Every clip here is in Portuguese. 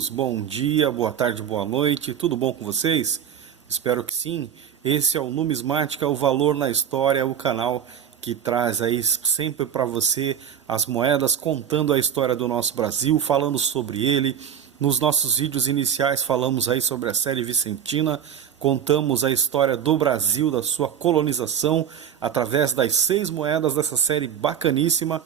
amigos, bom dia, boa tarde, boa noite, tudo bom com vocês? Espero que sim. Esse é o Numismática, o Valor na História, o canal que traz aí sempre para você as moedas, contando a história do nosso Brasil, falando sobre ele. Nos nossos vídeos iniciais falamos aí sobre a série Vicentina, contamos a história do Brasil, da sua colonização, através das 6 moedas dessa série bacaníssima.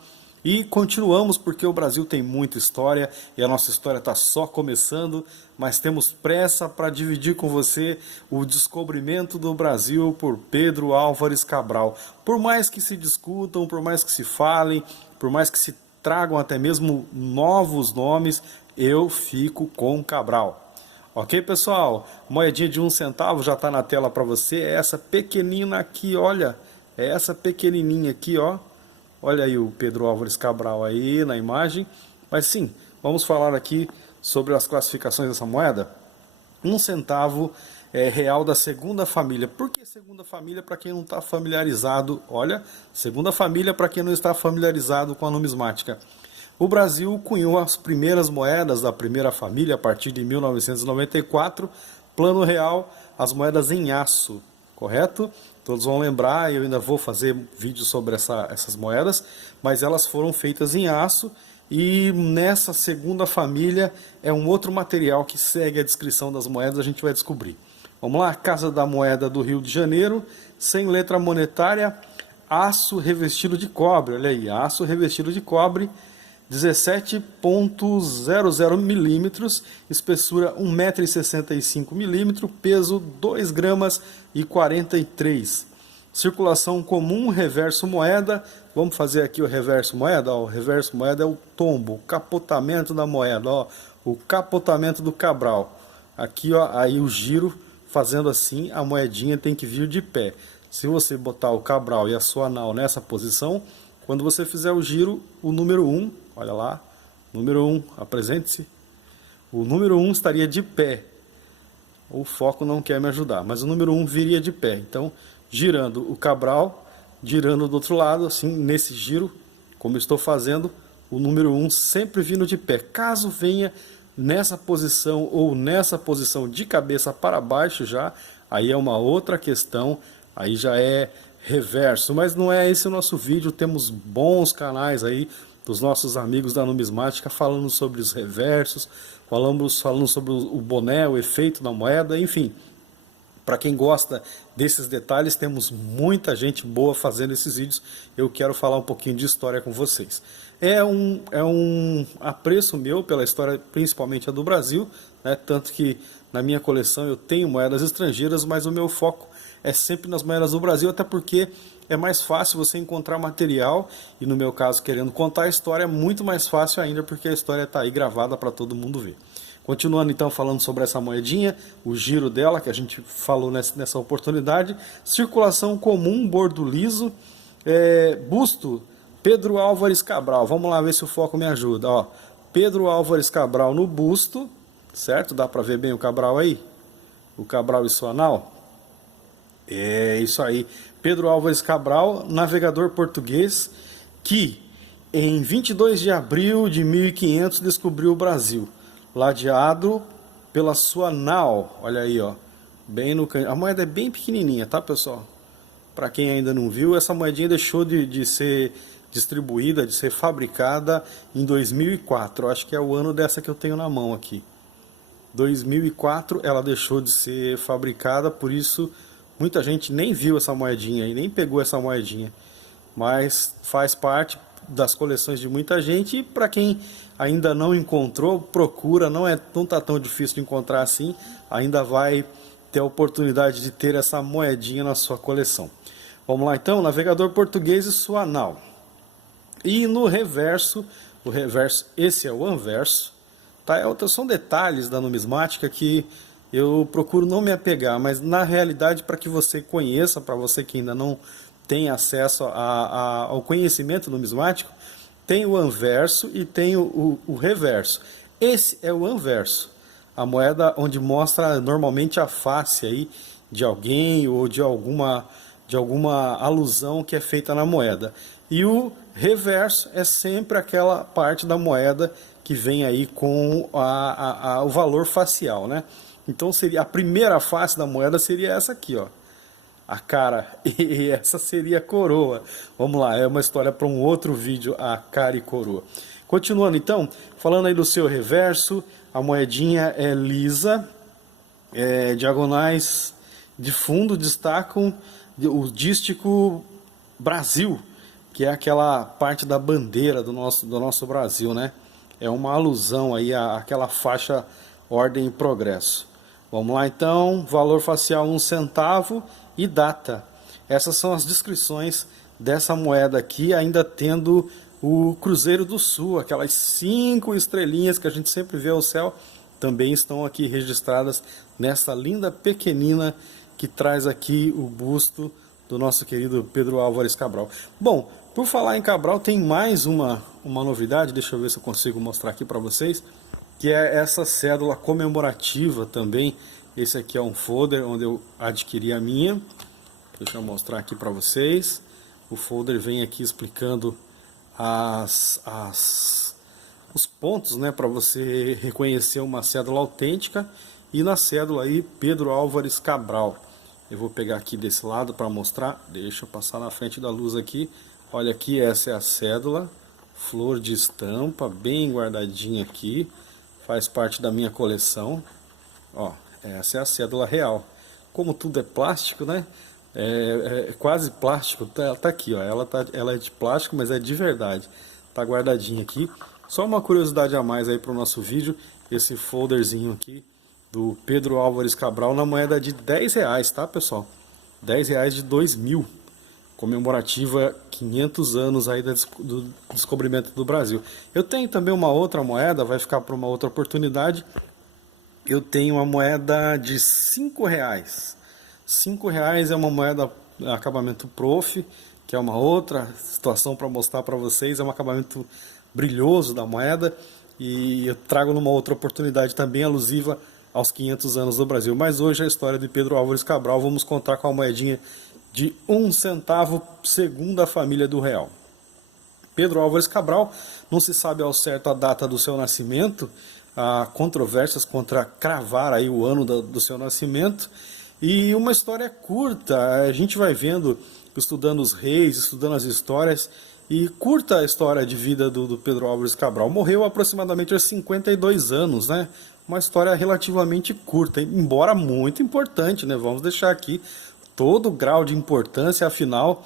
E continuamos porque o Brasil tem muita história e a nossa história está só começando, mas temos pressa para dividir com você o descobrimento do Brasil por Pedro Álvares Cabral. Por mais que se discutam, por mais que se falem, por mais que se tragam até mesmo novos nomes, eu fico com Cabral. Ok, pessoal? Moedinha de 1 centavo já está na tela para você. É essa pequenina aqui, olha. É essa pequenininha aqui, ó. Olha aí o Pedro Álvares Cabral aí na imagem. Mas sim, vamos falar aqui sobre as classificações dessa moeda. 1 centavo real da segunda família. Por que segunda família para quem não está familiarizado? Olha, segunda família para quem não está familiarizado com a numismática. O Brasil cunhou as primeiras moedas da primeira família a partir de 1994. Plano real, as moedas em aço, correto? Todos vão lembrar, eu ainda vou fazer vídeo sobre essas moedas, mas elas foram feitas em aço e nessa segunda família é um outro material que segue a descrição das moedas, a gente vai descobrir. Vamos lá, Casa da Moeda do Rio de Janeiro, sem letra monetária, aço revestido de cobre, olha aí, aço revestido de cobre, 17,00 milímetros, espessura 1,65 m, peso 2 gramas e 43. Circulação comum, reverso moeda. Vamos fazer aqui o reverso moeda. Ó, o reverso moeda é o tombo, o capotamento da moeda, ó, o capotamento do Cabral. Aqui, ó, aí o giro fazendo assim, a moedinha tem que vir de pé. Se você botar o Cabral e a sua anal nessa posição, quando você fizer o giro, o número 1, olha lá, número 1, apresente-se. O número 1 estaria de pé. O foco não quer me ajudar, mas o número 1 viria de pé. Então, girando o Cabral, girando do outro lado, assim, nesse giro, como eu estou fazendo, o número 1 sempre vindo de pé. Caso venha nessa posição ou nessa posição de cabeça para baixo já, aí é uma outra questão, aí já é reverso, mas não é esse o nosso vídeo. Temos bons canais aí dos nossos amigos da numismática falando sobre os reversos, falando sobre o boné, o efeito da moeda, enfim. Para quem gosta desses detalhes, temos muita gente boa fazendo esses vídeos. Eu quero falar um pouquinho de história com vocês. É um apreço meu pela história, principalmente a do Brasil, né? Tanto que na minha coleção eu tenho moedas estrangeiras, mas o meu foco é sempre nas moedas do Brasil, até porque é mais fácil você encontrar material, e no meu caso, querendo contar a história, é muito mais fácil ainda, porque a história está aí gravada para todo mundo ver. Continuando então falando sobre essa moedinha, o giro dela, que a gente falou nessa oportunidade, circulação comum, bordo liso, busto, Pedro Álvares Cabral. Vamos lá ver se o foco me ajuda. Ó, Pedro Álvares Cabral no busto, certo? Dá para ver bem o Cabral aí? O Cabral e sua anal? É isso aí, Pedro Álvares Cabral, navegador português, que em 22 de abril de 1500 descobriu o Brasil, ladeado pela sua nau. Olha aí, ó, bem no canto. A moeda é bem pequenininha, tá, pessoal? Para quem ainda não viu, essa moedinha deixou de ser distribuída, de ser fabricada em 2004. Acho que é o ano dessa que eu tenho na mão aqui. 2004 ela deixou de ser fabricada, por isso muita gente nem viu essa moedinha e nem pegou essa moedinha, mas faz parte das coleções de muita gente, e para quem ainda não encontrou, procura, não tá tão difícil de encontrar assim, ainda vai ter a oportunidade de ter essa moedinha na sua coleção. Vamos lá então, navegador português e sua anal. E no reverso, o reverso, esse é o anverso, tá? São detalhes da numismática que eu procuro não me apegar, mas na realidade, para que você conheça, para você que ainda não tem acesso ao conhecimento numismático, tem o anverso e tem o reverso. Esse é o anverso, a moeda onde mostra normalmente a face aí de alguém ou de alguma alusão que é feita na moeda. E o reverso é sempre aquela parte da moeda que vem aí com o valor facial, né? Então seria a primeira face da moeda seria essa aqui, ó, a cara, e essa seria a coroa. Vamos lá, é uma história para um outro vídeo, a cara e coroa. Continuando então, falando aí do seu reverso, a moedinha é lisa, diagonais de fundo destacam o dístico Brasil, que é aquela parte da bandeira do nosso Brasil, né? É uma alusão aí àquela faixa Ordem e Progresso. Vamos lá então, valor facial 1 centavo e data. Essas são as descrições dessa moeda aqui, ainda tendo o Cruzeiro do Sul, aquelas 5 estrelinhas que a gente sempre vê ao céu, também estão aqui registradas nessa linda pequenina que traz aqui o busto do nosso querido Pedro Álvares Cabral. Bom, por falar em Cabral, tem mais uma novidade, deixa eu ver se eu consigo mostrar aqui para vocês, que é essa cédula comemorativa também. Esse aqui é um folder onde eu adquiri a minha. Deixa eu mostrar aqui para vocês. O folder vem aqui explicando os pontos, né, para você reconhecer uma cédula autêntica. E na cédula aí, Pedro Álvares Cabral. Eu vou pegar aqui desse lado para mostrar. Deixa eu passar na frente da luz aqui. Olha aqui, essa é a cédula. Flor de estampa, bem guardadinha aqui. Faz parte da minha coleção. Ó, essa é a cédula real. Como tudo é plástico, né? É quase plástico. Tá aqui, ó. Ela é de plástico, mas é de verdade. Tá guardadinha aqui. Só uma curiosidade a mais aí para o nosso vídeo. Esse folderzinho aqui do Pedro Álvares Cabral na moeda de R$10, tá, pessoal? R$10 de 2000. Comemorativa 500 anos aí do descobrimento do Brasil. Eu tenho também uma outra moeda, vai ficar para uma outra oportunidade. Eu tenho uma moeda de R$5. R$5 é uma moeda acabamento prof, que é uma outra situação para mostrar para vocês. É um acabamento brilhoso da moeda e eu trago numa outra oportunidade também alusiva aos 500 anos do Brasil. Mas hoje a história de Pedro Álvares Cabral, vamos contar com a moedinha de 1 centavo, segundo a família do real. Pedro Álvares Cabral, não se sabe ao certo a data do seu nascimento, há controvérsias contra cravar aí o ano do seu nascimento, e uma história curta, a gente vai vendo, estudando os reis, estudando as histórias, e curta a história de vida do Pedro Álvares Cabral. Morreu aproximadamente aos 52 anos, né? Uma história relativamente curta, embora muito importante, né? Vamos deixar aqui todo o grau de importância, afinal,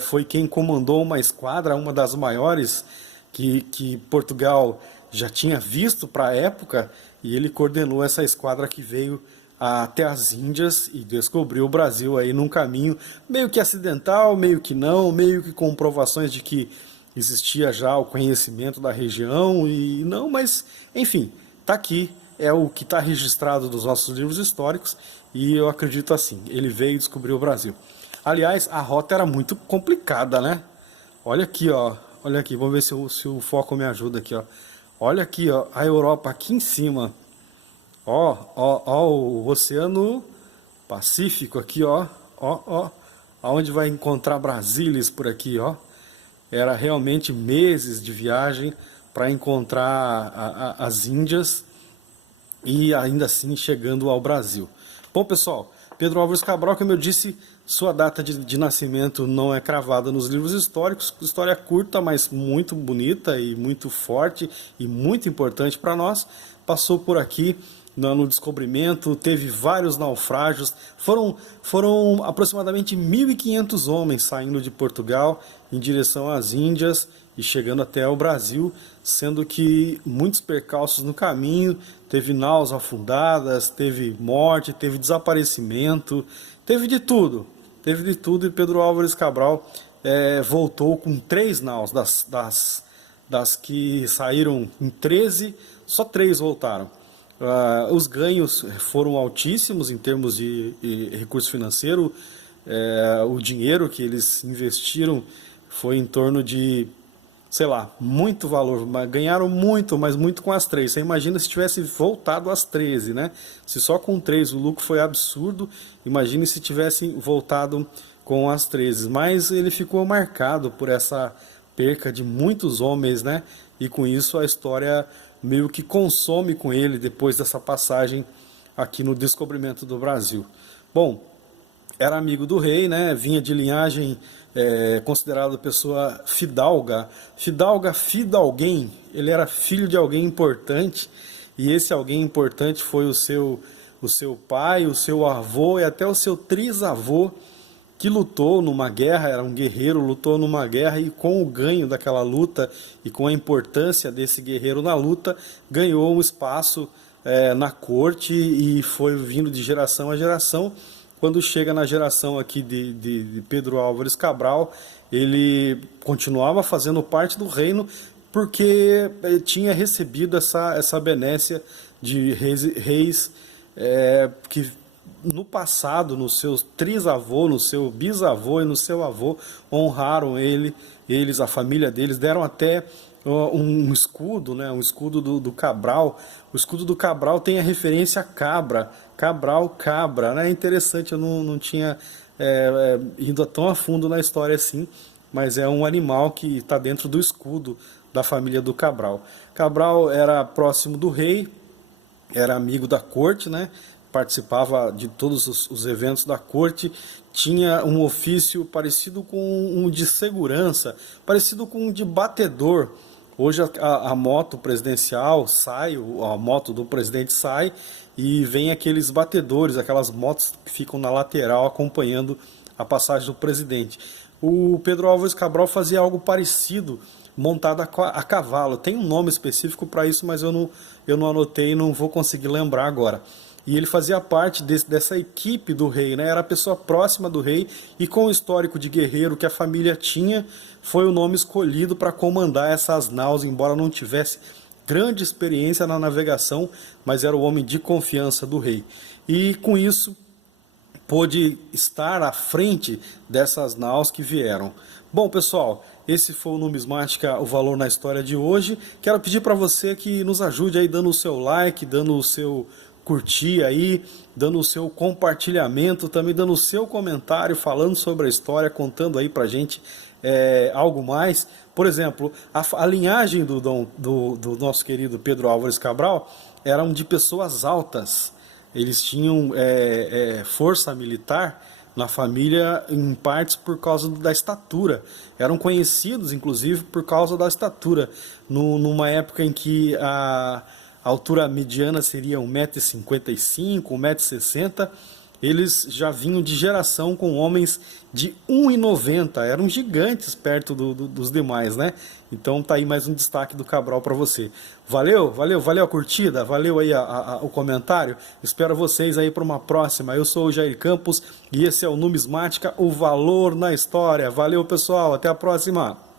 foi quem comandou uma esquadra, uma das maiores que Portugal já tinha visto para a época, e ele coordenou essa esquadra que veio até as Índias e descobriu o Brasil aí num caminho meio que acidental, meio que não, meio que com comprovações de que existia já o conhecimento da região e não, mas enfim, tá aqui, é o que está registrado nos nossos livros históricos e eu acredito assim, ele veio descobrir o Brasil. Aliás, a rota era muito complicada, né? Olha aqui, ó, olha aqui, vamos ver se o foco me ajuda aqui, ó. Olha aqui, ó, a Europa aqui em cima. Ó, o Oceano Pacífico aqui, ó, aonde vai encontrar Brasília por aqui, ó. Era realmente meses de viagem para encontrar as Índias e ainda assim chegando ao Brasil. Bom, pessoal, Pedro Álvares Cabral, como eu disse, sua data de nascimento não é cravada nos livros históricos, história curta, mas muito bonita e muito forte e muito importante para nós. Passou por aqui no descobrimento, teve vários naufrágios, foram aproximadamente 1.500 homens saindo de Portugal em direção às Índias e chegando até o Brasil, sendo que muitos percalços no caminho, teve naus afundadas, teve morte, teve desaparecimento, teve de tudo e Pedro Álvares Cabral voltou com 3 naus, das que saíram em 13, só 3 voltaram. Os ganhos foram altíssimos em termos de recurso financeiro, o dinheiro que eles investiram foi em torno de, sei lá, muito valor, ganharam muito, mas muito com as 3. Você imagina se tivesse voltado às 13, né? Se só com 3 o lucro foi absurdo, imagine se tivesse voltado com as 13. Mas ele ficou marcado por essa perca de muitos homens, né? e com isso a história meio que consome com ele depois dessa passagem aqui no descobrimento do Brasil. Bom, era amigo do rei, né? Vinha de linhagem considerado pessoa fidalga. Fidalguém, ele era filho de alguém importante, e esse alguém importante foi o seu pai, o seu avô e até o seu trisavô, que lutou numa guerra, era um guerreiro, lutou numa guerra, e com o ganho daquela luta e com a importância desse guerreiro na luta, ganhou um espaço na corte e foi vindo de geração a geração. Quando chega na geração aqui de Pedro Álvares Cabral, ele continuava fazendo parte do reino porque tinha recebido essa benécia de reis que no passado, no seu trisavô, no seu bisavô e no seu avô, honraram eles, a família deles, deram até um escudo, né, um escudo do Cabral. O escudo do Cabral tem a referência a cabra, Cabral, cabra, né? É interessante, eu não tinha ido tão a fundo na história assim, mas é um animal que está dentro do escudo da família do Cabral. Cabral era próximo do rei, era amigo da corte, né? Participava de todos os eventos da corte, tinha um ofício parecido com um de segurança, parecido com um de batedor. Hoje a moto presidencial sai, a moto do presidente sai e vem aqueles batedores, aquelas motos que ficam na lateral acompanhando a passagem do presidente. O Pedro Álvares Cabral fazia algo parecido, montado a cavalo. Tem um nome específico para isso, mas eu não anotei e não vou conseguir lembrar agora. E ele fazia parte dessa equipe do rei, né? Era a pessoa próxima do rei, e com o histórico de guerreiro que a família tinha, foi o nome escolhido para comandar essas naus, embora não tivesse grande experiência na navegação, mas era o homem de confiança do rei. E com isso, pôde estar à frente dessas naus que vieram. Bom, pessoal, esse foi o Numismática, o Valor na História de hoje. Quero pedir para você que nos ajude aí dando o seu like, dando o seu curtir aí, dando o seu compartilhamento, também dando o seu comentário, falando sobre a história, contando aí pra gente algo mais. Por exemplo, a linhagem do nosso querido Pedro Álvares Cabral eram de pessoas altas. Eles tinham força militar na família, em partes por causa da estatura. Eram conhecidos, inclusive, por causa da estatura. Numa época em que a altura mediana seria 1,55 m, 1,60 m, eles já vinham de geração com homens de 1,90 m, eram gigantes perto dos demais, né? Então tá aí mais um destaque do Cabral para você. Valeu a curtida, valeu aí o comentário, espero vocês aí para uma próxima. Eu sou o Jair Campos e esse é o Numismática, o Valor na História. Valeu, pessoal, até a próxima!